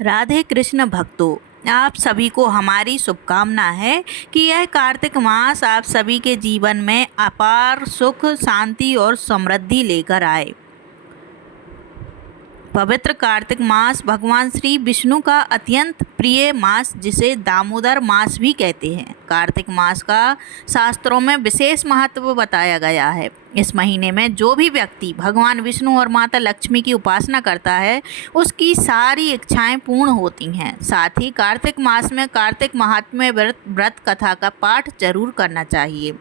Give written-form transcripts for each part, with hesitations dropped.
राधे कृष्ण भक्तों, आप सभी को हमारी शुभकामना है कि यह कार्तिक मास आप सभी के जीवन में अपार सुख, शांति और समृद्धि लेकर आए। पवित्र कार्तिक मास भगवान श्री विष्णु का अत्यंत प्रिय मास, जिसे दामोदर मास भी कहते हैं। कार्तिक मास का शास्त्रों में विशेष महत्व बताया गया है। इस महीने में जो भी व्यक्ति भगवान विष्णु और माता लक्ष्मी की उपासना करता है, उसकी सारी इच्छाएं पूर्ण होती हैं। साथ ही कार्तिक मास में कार्तिक महात्म्य व्रत कथा का पाठ जरूर करना चाहिए।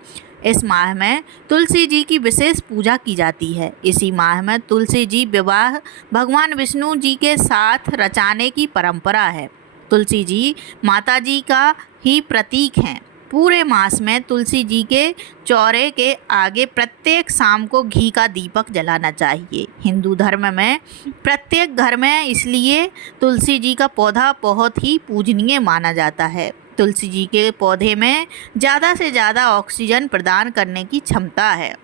इस माह में तुलसी जी की विशेष पूजा की जाती है। इसी माह में तुलसी जी विवाह भगवान विष्णु जी के साथ रचाने की परंपरा है। तुलसी जी माता जी का ही प्रतीक हैं। पूरे मास में तुलसी जी के चौरे के आगे प्रत्येक शाम को घी का दीपक जलाना चाहिए। हिंदू धर्म में प्रत्येक घर में इसलिए तुलसी जी का पौधा बहुत ही पूजनीय माना जाता है। तुलसी जी के पौधे में ज़्यादा से ज़्यादा ऑक्सीजन प्रदान करने की क्षमता है।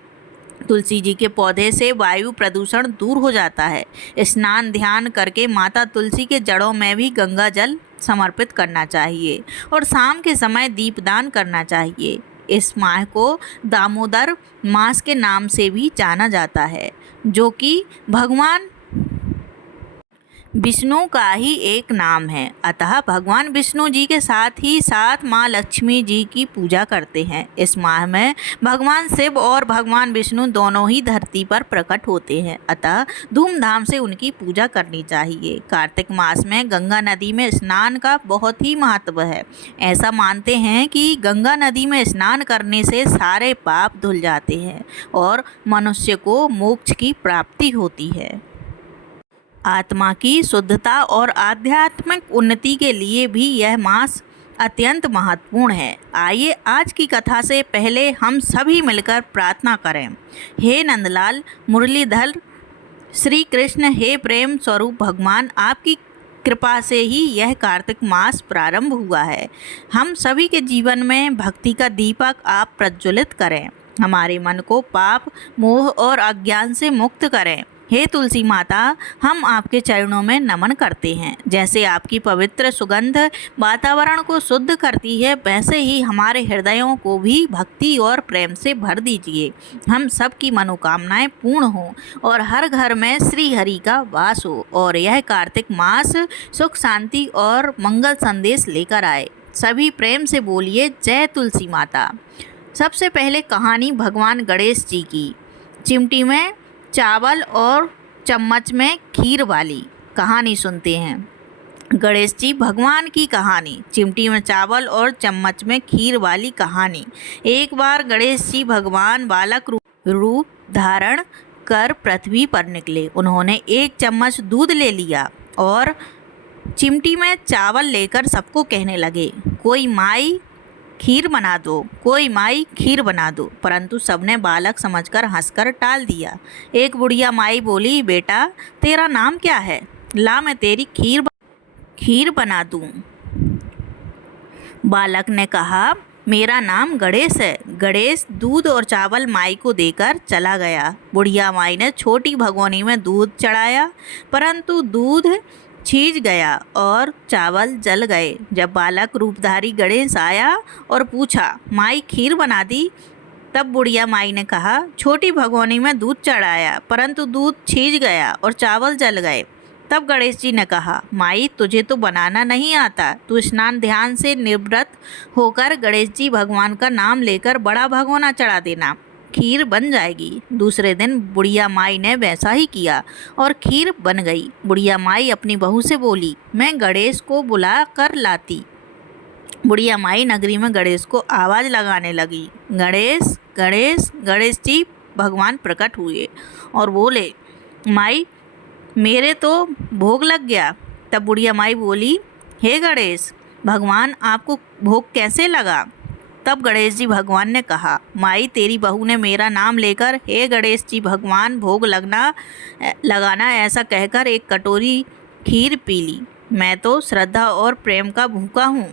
तुलसी जी के पौधे से वायु प्रदूषण दूर हो जाता है। स्नान ध्यान करके माता तुलसी के जड़ों में भी गंगा जल समर्पित करना चाहिए और शाम के समय दीपदान करना चाहिए। इस माह को दामोदर मास के नाम से भी जाना जाता है, जो कि भगवान विष्णु का ही एक नाम है। अतः भगवान विष्णु जी के साथ ही साथ माँ लक्ष्मी जी की पूजा करते हैं। इस माह में भगवान शिव और भगवान विष्णु दोनों ही धरती पर प्रकट होते हैं, अतः धूमधाम से उनकी पूजा करनी चाहिए। कार्तिक मास में गंगा नदी में स्नान का बहुत ही महत्व है। ऐसा मानते हैं कि गंगा नदी में स्नान करने से सारे पाप धुल जाते हैं और मनुष्य को मोक्ष की प्राप्ति होती है। आत्मा की शुद्धता और आध्यात्मिक उन्नति के लिए भी यह मास अत्यंत महत्वपूर्ण है। आइए आज की कथा से पहले हम सभी मिलकर प्रार्थना करें। हे नंदलाल मुरलीधर श्री कृष्ण, हे प्रेम स्वरूप भगवान, आपकी कृपा से ही यह कार्तिक मास प्रारंभ हुआ है। हम सभी के जीवन में भक्ति का दीपक आप प्रज्वलित करें। हमारे मन को पाप, मोह और अज्ञान से मुक्त करें। हे तुलसी माता, हम आपके चरणों में नमन करते हैं। जैसे आपकी पवित्र सुगंध वातावरण को शुद्ध करती है, वैसे ही हमारे हृदयों को भी भक्ति और प्रेम से भर दीजिए। हम सब की मनोकामनाएं पूर्ण हों और हर घर में श्री हरि का वास हो और यह कार्तिक मास सुख, शांति और मंगल संदेश लेकर आए। सभी प्रेम से बोलिए जय तुलसी माता। सबसे पहले कहानी भगवान गणेश जी की। चिमटी में चावल और चम्मच में खीर वाली कहानी सुनते हैं। गणेश जी भगवान की कहानी। चिमटी में चावल और चम्मच में खीर वाली कहानी। एक बार गणेश जी भगवान बालक रूप धारण कर पृथ्वी पर निकले। उन्होंने एक चम्मच दूध ले लिया और चिमटी में चावल लेकर सबको कहने लगे, कोई माई खीर बना दो, कोई माई खीर बना दो। परंतु सबने बालक समझकर हंसकर टाल दिया। एक बुढ़िया माई बोली, बेटा तेरा नाम क्या है? ला मैं तेरी खीर बना दूं। बालक ने कहा, मेरा नाम गणेश है। गणेश दूध और चावल माई को देकर चला गया। बुढ़िया माई ने छोटी भगोनी में दूध चढ़ाया, परंतु दूध छीज गया और चावल जल गए। जब बालक रूपधारी गणेश आया और पूछा, माई खीर बना दी? तब बुढ़िया माई ने कहा, छोटी भगोनी में दूध चढ़ाया, परंतु दूध छीज गया और चावल जल गए। तब गणेश जी ने कहा, माई तुझे तो बनाना नहीं आता, तू स्नान ध्यान से निवृत्त होकर गणेश जी भगवान का नाम लेकर बड़ा भगोना चढ़ा देना, खीर बन जाएगी। दूसरे दिन बुढ़िया माई ने वैसा ही किया और खीर बन गई। बुढ़िया माई अपनी बहू से बोली, मैं गणेश को बुला कर लाती। बुढ़िया माई नगरी में गणेश को आवाज़ लगाने लगी, गणेश गणेश। गणेश जी भगवान प्रकट हुए और बोले, माई मेरे तो भोग लग गया। तब बुढ़िया माई बोली, हे गणेश भगवान, आपको भोग कैसे लगा? तब गणेश जी भगवान ने कहा, माई तेरी बहू ने मेरा नाम लेकर हे गणेश जी भगवान भोग लगाना ऐसा कहकर एक कटोरी खीर पी ली। मैं तो श्रद्धा और प्रेम का भूखा हूँ।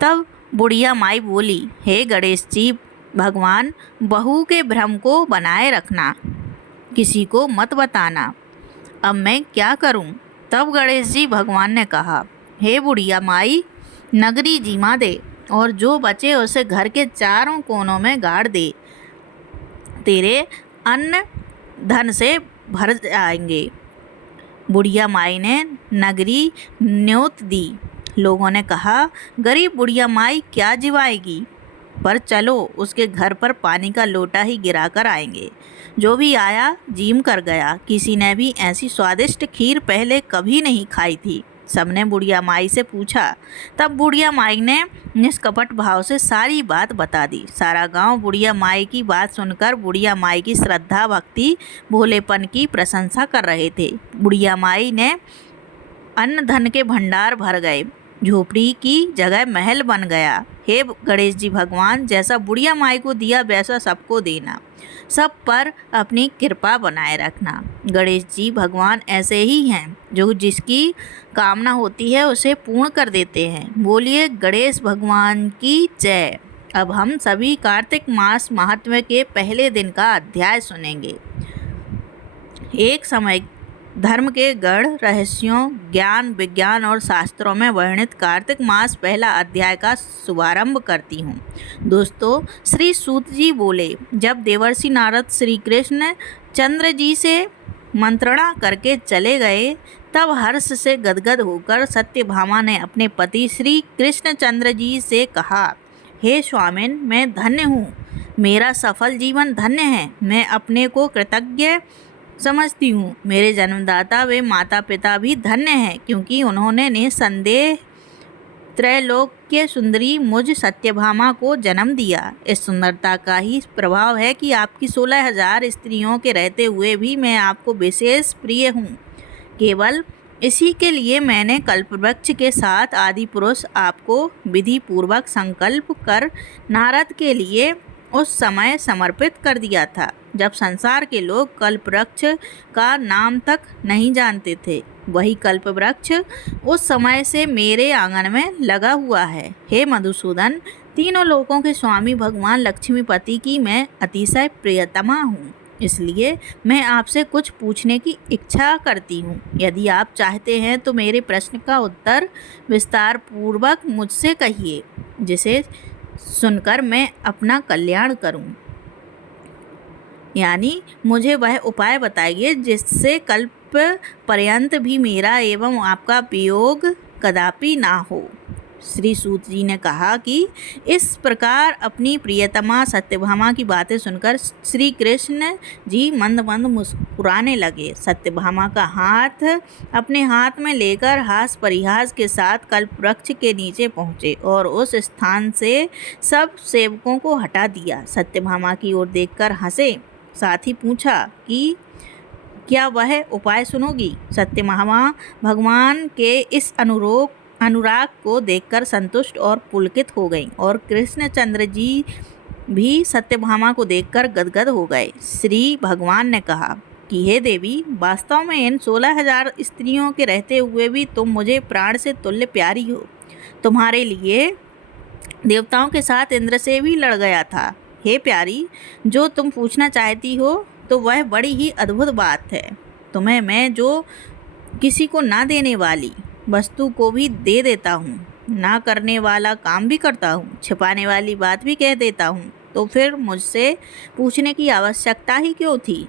तब बुढ़िया माई बोली, हे गणेश जी भगवान, बहू के भ्रम को बनाए रखना, किसी को मत बताना। अब मैं क्या करूँ? तब गणेश जी भगवान ने कहा, हे बुढ़िया माई, नगरी जीमा दे और जो बचे उसे घर के चारों कोनों में गाड़ दे, तेरे अन्न धन से भर जाएंगे। बुढ़िया माई ने नगरी न्योत दी। लोगों ने कहा, गरीब बुढ़िया माई क्या जिवाएगी, पर चलो उसके घर पर पानी का लोटा ही गिरा कर आएंगे। जो भी आया जीम कर गया। किसी ने भी ऐसी स्वादिष्ट खीर पहले कभी नहीं खाई थी। सबने बुढ़िया माई से पूछा। तब बुढ़िया माई ने निष्कपट भाव से सारी बात बता दी। सारा गांव बुढ़िया माई की बात सुनकर बुढ़िया माई की श्रद्धा, भक्ति, भोलेपन की प्रशंसा कर रहे थे। बुढ़िया माई ने अन्न धन के भंडार भर गए। झोपड़ी की जगह महल बन गया। हे गणेश जी भगवान, जैसा बुढ़िया माई को दिया वैसा सबको देना, सब पर अपनी कृपा बनाए रखना। गणेश जी भगवान ऐसे ही हैं जो जिसकी कामना होती है उसे पूर्ण कर देते हैं। बोलिए गणेश भगवान की जय। अब हम सभी कार्तिक मास महात्म्य के पहले दिन का अध्याय सुनेंगे। एक समय धर्म के गढ़ रहस्यों, ज्ञान, विज्ञान और शास्त्रों में वर्णित कार्तिक मास पहला अध्याय का शुभारंभ करती हूँ। दोस्तों, श्री सूत जी बोले, जब देवर्षि नारद श्री कृष्ण चंद्र जी से मंत्रणा करके चले गए, तब हर्ष से गदगद होकर सत्यभामा ने अपने पति श्री कृष्ण चंद्र जी से कहा, हे स्वामिन, मैं धन्य हूँ, मेरा सफल जीवन धन्य है। मैं अपने को कृतज्ञ समझती हूँ। मेरे जन्मदाता वे माता पिता भी धन्य हैं, क्योंकि उन्होंने निसंदेह त्रैलोक्य सुंदरी मुझ सत्यभामा को जन्म दिया। इस सुंदरता का ही प्रभाव है कि आपकी 16,000 स्त्रियों के रहते हुए भी मैं आपको विशेष प्रिय हूँ। केवल इसी के लिए मैंने कल्पवृक्ष के साथ आदि पुरुष आपको विधि पूर्वक संकल्प कर नारद के लिए उस समय समर्पित कर दिया था, जब संसार के लोग कल्पवृक्ष का नाम तक नहीं जानते थे। वही कल्पवृक्ष उस समय से मेरे आंगन में लगा हुआ है। हे मधुसूदन, तीनों लोकों के स्वामी भगवान लक्ष्मीपति की मैं अतिशय प्रियतमा हूँ। इसलिए मैं आपसे कुछ पूछने की इच्छा करती हूँ। यदि आप चाहते हैं तो मेरे प्रश्न का उत्तर विस्तार पूर्वक मुझसे कहिए, जिसे सुनकर मैं अपना कल्याण करूं। यानी मुझे वह उपाय बताइए जिससे कल्प पर्यंत भी मेरा एवं आपका वियोग कदापि ना हो। श्री सूत जी ने कहा कि इस प्रकार अपनी प्रियतमा सत्यभामा की बातें सुनकर श्री कृष्ण जी मंद मंद मुस्कुराने लगे। सत्यभामा का हाथ अपने हाथ में लेकर हास परिहास के साथ कल्पवृक्ष के नीचे पहुँचे और उस स्थान से सब सेवकों को हटा दिया। सत्यभामा की ओर देखकर हंसे, साथ ही पूछा कि क्या वह उपाय सुनोगी। सत्यभामा भगवान के इस अनुराग को देखकर संतुष्ट और पुलकित हो गईं और कृष्णचंद्र जी भी सत्यभामा को देखकर गदगद हो गए। श्री भगवान ने कहा कि हे देवी, वास्तव में इन 16,000 स्त्रियों के रहते हुए भी तुम मुझे प्राण से तुल्य प्यारी हो। तुम्हारे लिए देवताओं के साथ इंद्र से भी लड़ गया था। हे प्यारी, जो तुम पूछना चाहती हो तो वह बड़ी ही अद्भुत बात है। तुम्हें मैं जो किसी को ना देने वाली वस्तु को भी दे देता हूँ, ना करने वाला काम भी करता हूँ, छिपाने वाली बात भी कह देता हूँ। तो फिर मुझसे पूछने की आवश्यकता ही क्यों थी।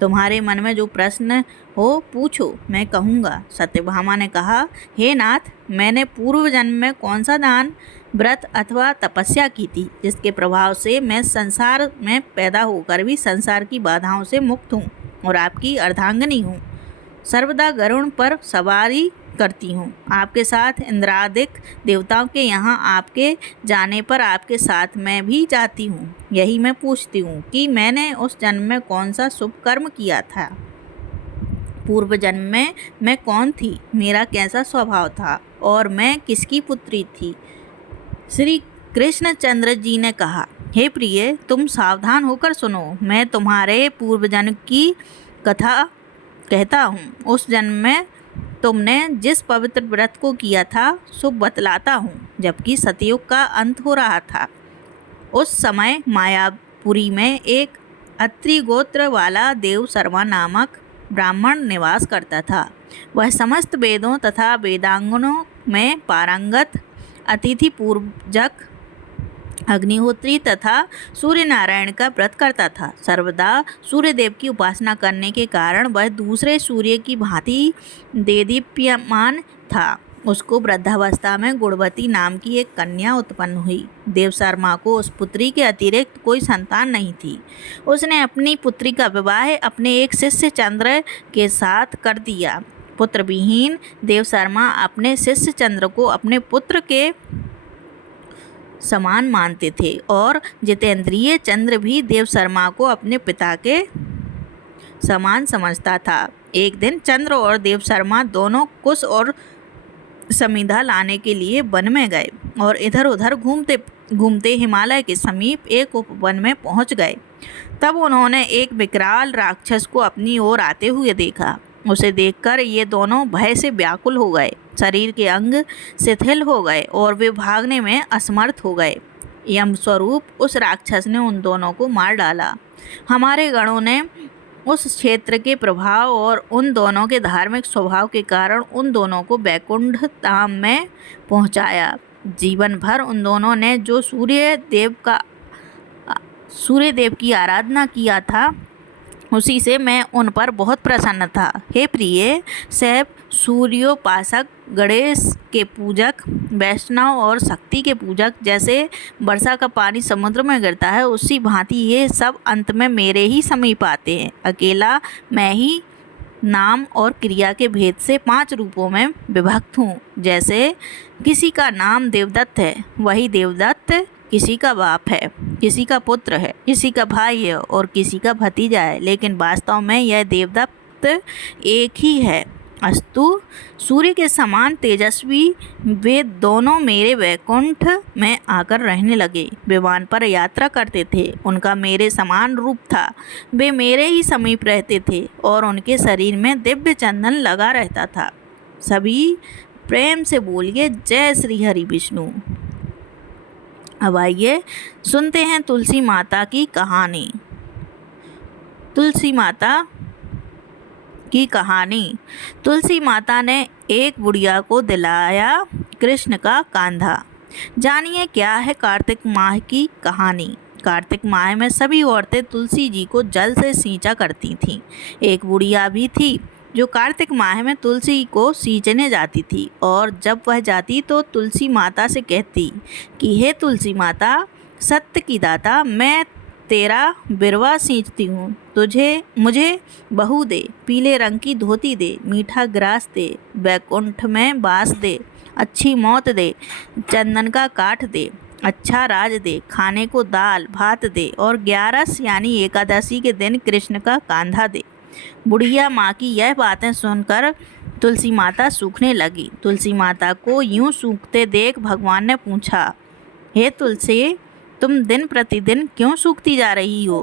तुम्हारे मन में जो प्रश्न हो पूछो, मैं कहूँगा। सत्यभामा ने कहा, हे नाथ, मैंने पूर्व जन्म में कौन सा दान, व्रत अथवा तपस्या की थी जिसके प्रभाव से मैं संसार में पैदा होकर भी संसार की बाधाओं से मुक्त हूँ और आपकी अर्धांगिनी हूँ। सर्वदा गरुड़ पर सवारी करती हूँ। आपके साथ इंद्रादिक देवताओं के यहाँ आपके जाने पर आपके साथ मैं भी जाती हूँ। यही मैं पूछती हूँ कि मैंने उस जन्म में कौन सा शुभ कर्म किया था। पूर्व जन्म में मैं कौन थी, मेरा कैसा स्वभाव था और मैं किसकी पुत्री थी। श्री कृष्णचंद्र जी ने कहा, हे प्रिय, तुम सावधान होकर सुनो। मैं तुम्हारे पूर्व जन्म की कथा कहता हूँ। उस जन्म में तुमने जिस पवित्र व्रत को किया था सो बतलाता हूँ। जबकि सतयुग का अंत हो रहा था, उस समय मायापुरी में एक अत्रि गोत्र वाला देव शर्मा नामक ब्राह्मण निवास करता था। वह समस्त वेदों तथा वेदांगनों में पारंगत, अतिथि पूजक, अग्निहोत्री तथा सूर्य नारायण का व्रत करता था। सर्वदा सूर्यदेव की उपासना करने के कारण वह दूसरे सूर्य की भांति देदीप्यमान था। उसको वृद्धावस्था में गुणवती नाम की एक कन्या उत्पन्न हुई। देवशर्मा को उस पुत्री के अतिरिक्त कोई संतान नहीं थी। उसने अपनी पुत्री का विवाह अपने एक शिष्य चंद्र के साथ कर दिया। पुत्र विहीन देवशर्मा अपने शिष्य चंद्र को अपने पुत्र के समान मानते थे और जितेंद्रिय चंद्र भी देवशर्मा को अपने पिता के समान समझता था। एक दिन चंद्र और देवशर्मा दोनों कुश और समिधा लाने के लिए वन में गए और इधर उधर घूमते घूमते हिमालय के समीप एक उपवन में पहुंच गए। तब उन्होंने एक विकराल राक्षस को अपनी ओर आते हुए देखा। उसे देखकर ये दोनों भय से व्याकुल हो गए, शरीर के अंग शिथिल हो गए और वे भागने में असमर्थ हो गए। यम स्वरूप उस राक्षस ने उन दोनों को मार डाला। हमारे गणों ने उस क्षेत्र के प्रभाव और उन दोनों के धार्मिक स्वभाव के कारण उन दोनों को वैकुंठ धाम में पहुंचाया। जीवन भर उन दोनों ने जो सूर्यदेव की आराधना किया था, उसी से मैं उन पर बहुत प्रसन्न था। हे प्रिय, सैव सूर्योपासक, गणेश के पूजक, वैष्णव और शक्ति के पूजक, जैसे वर्षा का पानी समुद्र में गिरता है, उसी भांति ये सब अंत में मेरे ही समीप आते हैं। अकेला मैं ही नाम और क्रिया के भेद से 5 रूपों में विभक्त हूँ। जैसे किसी का नाम देवदत्त है, वही देवदत्त किसी का बाप है, किसी का पुत्र है, किसी का भाई है और किसी का भतीजा है, लेकिन वास्तव में यह देवदत्त एक ही है। अस्तु, सूर्य के समान तेजस्वी वे दोनों मेरे वैकुंठ में आकर रहने लगे। विमान पर यात्रा करते थे, उनका मेरे समान रूप था। वे मेरे ही समीप रहते थे और उनके शरीर में दिव्य चंदन लगा रहता था। सभी प्रेम से बोलिए, जय श्री हरि विष्णु। अब आइए सुनते हैं तुलसी माता की कहानी। तुलसी माता की कहानी। तुलसी माता ने एक बुढ़िया को दिलाया कृष्ण का कांधा। जानिए क्या है कार्तिक माह की कहानी। कार्तिक माह में सभी औरतें तुलसी जी को जल से सींचा करती थीं। एक बुढ़िया भी थी जो कार्तिक माह में तुलसी को सींचने जाती थी, और जब वह जाती तो तुलसी माता से कहती कि हे तुलसी माता, सत्य की दाता, मैं तेरा बिरवा सींचती हूँ, मुझे बहू दे, पीले रंग की धोती दे, मीठा ग्रास दे, वैकुंठ में बास दे, अच्छी मौत दे, चंदन का काठ दे, अच्छा राज दे, खाने को दाल भात दे और 11 यानी एकादशी के दिन कृष्ण का कांधा दे। बुढ़िया माँ की यह बातें सुनकर तुलसी माता सूखने लगी। तुलसी माता को यूं सूखते देख भगवान ने पूछा, हे तुलसी, तुम दिन प्रतिदिन क्यों सूखती जा रही हो?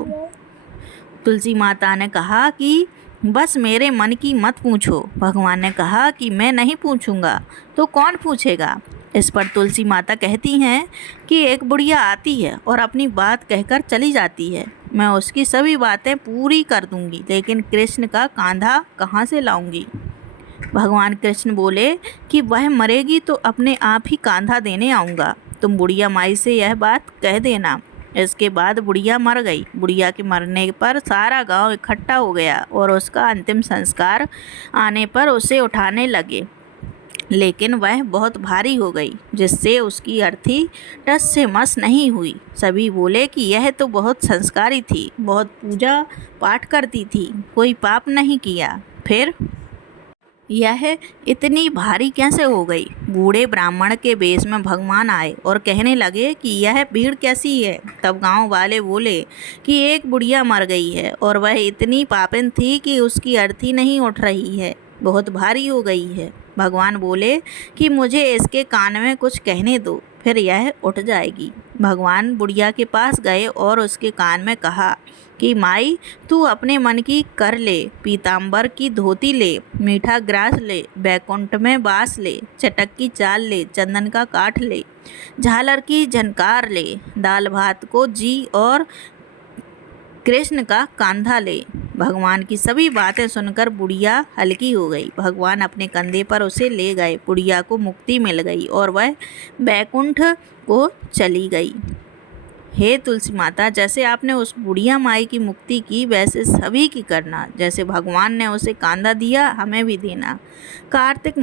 तुलसी माता ने कहा कि बस मेरे मन की मत पूछो। भगवान ने कहा कि मैं नहीं पूछूंगा तो कौन पूछेगा? इस पर तुलसी माता कहती हैं कि एक बुढ़िया आती है और अपनी बात कहकर चली जाती है। मैं उसकी सभी बातें पूरी कर दूंगी, लेकिन कृष्ण का कांधा कहाँ से लाऊंगी? भगवान कृष्ण बोले कि वह मरेगी तो अपने आप ही कांधा देने आऊँगा। तुम बुढ़िया माई से यह बात कह देना। इसके बाद बुढ़िया मर गई। बुढ़िया के मरने पर सारा गांव इकट्ठा हो गया और उसका अंतिम संस्कार आने पर उसे उठाने लगे, लेकिन वह बहुत भारी हो गई, जिससे उसकी अर्थी टस से मस नहीं हुई। सभी बोले कि यह तो बहुत संस्कारी थी, बहुत पूजा पाठ करती थी, कोई पाप नहीं किया, फिर यह इतनी भारी कैसे हो गई? बूढ़े ब्राह्मण के वेश में भगवान आए और कहने लगे कि यह भीड़ कैसी है? तब गांव वाले बोले कि एक बुढ़िया मर गई है और वह इतनी पापिन थी कि उसकी अर्थी नहीं उठ रही है, बहुत भारी हो गई है। भगवान बोले कि मुझे इसके कान में कुछ कहने दो, फिर यह उठ जाएगी। भगवान बुढ़िया के पास गए और उसके कान में कहा कि माई, तू अपने मन की कर ले, पीताम्बर की धोती ले, मीठा ग्रास ले, बैकुंठ में बास ले, चटक की चाल ले, चंदन का काठ ले, झालर की झनकार ले, दाल भात को जी और कृष्ण का कांधा ले। भगवान की सभी बातें सुनकर बुढ़िया हल्की हो गई। भगवान अपने कंधे पर उसे ले गए। बुढ़िया को मुक्ति मिल गई और वह बैकुंठ को चली गई। हे तुलसी माता, जैसे आपने उस बुढ़िया माई की मुक्ति की वैसे सभी की करना। जैसे भगवान ने उसे कांधा दिया हमें भी देना। कार्तिक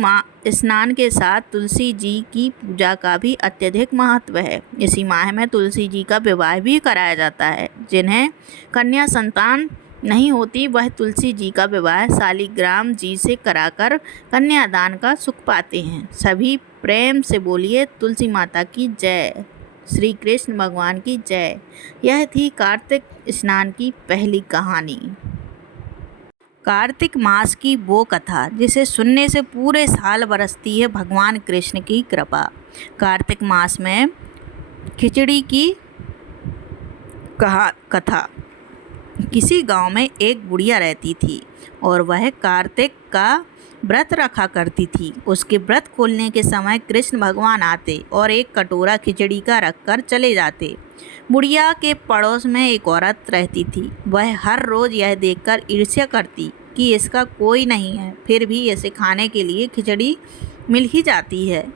स्नान के साथ तुलसी जी की पूजा का भी अत्यधिक महत्व है। इसी माह में तुलसी जी का विवाह भी कराया जाता है। जिन्हें कन्या संतान नहीं होती वह तुलसी जी का विवाह शालिग्राम जी से कराकर कन्यादान का सुख पाते हैं। सभी प्रेम से बोलिए तुलसी माता की जय। श्री कृष्ण भगवान की जय। यह थी कार्तिक स्नान की पहली कहानी। कार्तिक मास की वो कथा जिसे सुनने से पूरे साल बरसती है भगवान कृष्ण की कृपा। कार्तिक मास में खिचड़ी की कथा। किसी गांव में एक बुढ़िया रहती थी और वह कार्तिक का व्रत रखा करती थी। उसके व्रत खोलने के समय कृष्ण भगवान आते और एक कटोरा खिचड़ी का रखकर चले जाते। बुढ़िया के पड़ोस में एक औरत रहती थी। वह हर रोज़ यह देखकर ईर्ष्या करती कि इसका कोई नहीं है, फिर भी इसे खाने के लिए खिचड़ी मिल ही जाती है।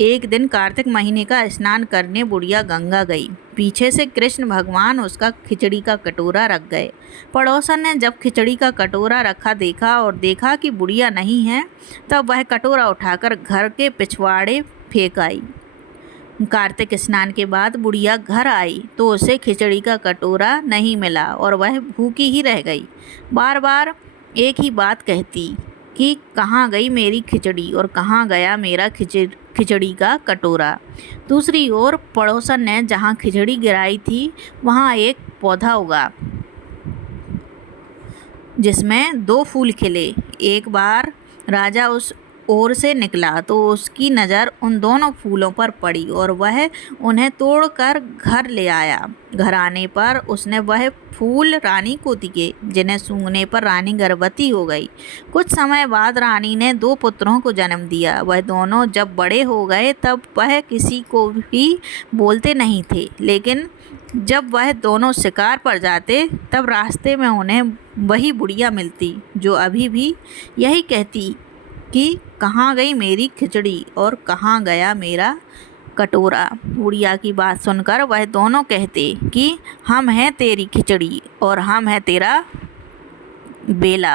एक दिन कार्तिक महीने का स्नान करने बुढ़िया गंगा गई। पीछे से कृष्ण भगवान उसका खिचड़ी का कटोरा रख गए। पड़ोसन ने जब खिचड़ी का कटोरा रखा देखा और देखा कि बुढ़िया नहीं है, तब वह कटोरा उठाकर घर के पिछवाड़े फेंक आई। कार्तिक स्नान के बाद बुढ़िया घर आई तो उसे खिचड़ी का कटोरा नहीं मिला और वह भूखी ही रह गई। बार बार एक ही बात कहती कि कहाँ गई मेरी खिचड़ी और कहाँ गया मेरा खिचड़ी का कटोरा। दूसरी ओर पड़ोसन ने जहाँ खिचड़ी गिराई थी वहाँ एक पौधा उगा जिसमें 2 फूल खिले। एक बार राजा उस ओर से निकला तो उसकी नज़र उन दोनों फूलों पर पड़ी और वह उन्हें तोड़कर घर ले आया। घर आने पर उसने वह फूल रानी को दिए, जिन्हें सूंघने पर रानी गर्भवती हो गई। कुछ समय बाद रानी ने 2 पुत्रों को जन्म दिया। वह दोनों जब बड़े हो गए तब वह किसी को भी बोलते नहीं थे, लेकिन जब वह दोनों शिकार पर जाते तब रास्ते में उन्हें वही बुढ़िया मिलती जो अभी भी यही कहती कि कहाँ गई मेरी खिचड़ी और कहाँ गया मेरा कटोरा। बुढ़िया की बात सुनकर वह दोनों कहते कि हम हैं तेरी खिचड़ी और हम हैं तेरा बेला।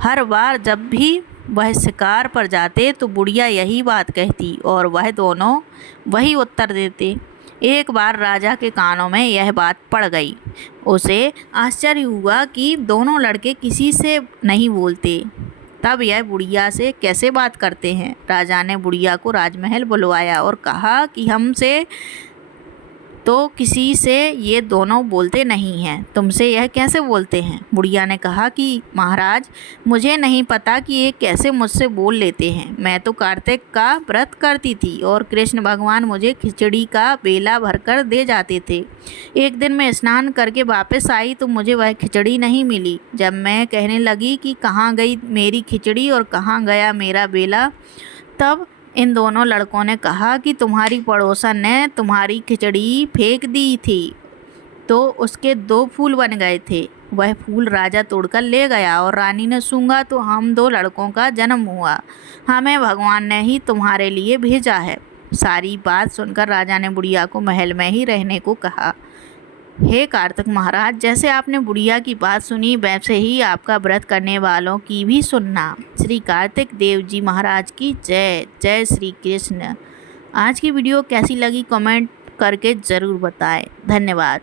हर बार जब भी वह शिकार पर जाते तो बुढ़िया यही बात कहती और वह दोनों वही उत्तर देते। एक बार राजा के कानों में यह बात पड़ गई। उसे आश्चर्य हुआ कि दोनों लड़के किसी से नहीं बोलते, तब यह बुढ़िया से कैसे बात करते हैं। राजा ने बुढ़िया को राजमहल बुलवाया और कहा कि हमसे तो किसी से ये दोनों बोलते नहीं हैं, तुमसे यह कैसे बोलते हैं। बुढ़िया ने कहा कि महाराज, मुझे नहीं पता कि ये कैसे मुझसे बोल लेते हैं। मैं तो कार्तिक का व्रत करती थी और कृष्ण भगवान मुझे खिचड़ी का बेला भरकर दे जाते थे। एक दिन मैं स्नान करके वापस आई तो मुझे वह खिचड़ी नहीं मिली। जब मैं कहने लगी कि कहाँ गई मेरी खिचड़ी और कहाँ गया मेरा बेला, तब इन दोनों लड़कों ने कहा कि तुम्हारी पड़ोसन ने तुम्हारी खिचड़ी फेंक दी थी तो उसके 2 फूल बन गए थे। वह फूल राजा तोड़कर ले गया और रानी ने सूंघा तो हम 2 लड़कों का जन्म हुआ। हमें भगवान ने ही तुम्हारे लिए भेजा है। सारी बात सुनकर राजा ने बुढ़िया को महल में ही रहने को कहा। हे कार्तिक महाराज, जैसे आपने बुढ़िया की बात सुनी वैसे ही आपका व्रत करने वालों की भी सुनना। श्री कार्तिक देव जी महाराज की जय। जय श्री कृष्ण। आज की वीडियो कैसी लगी कमेंट करके ज़रूर बताएं। धन्यवाद।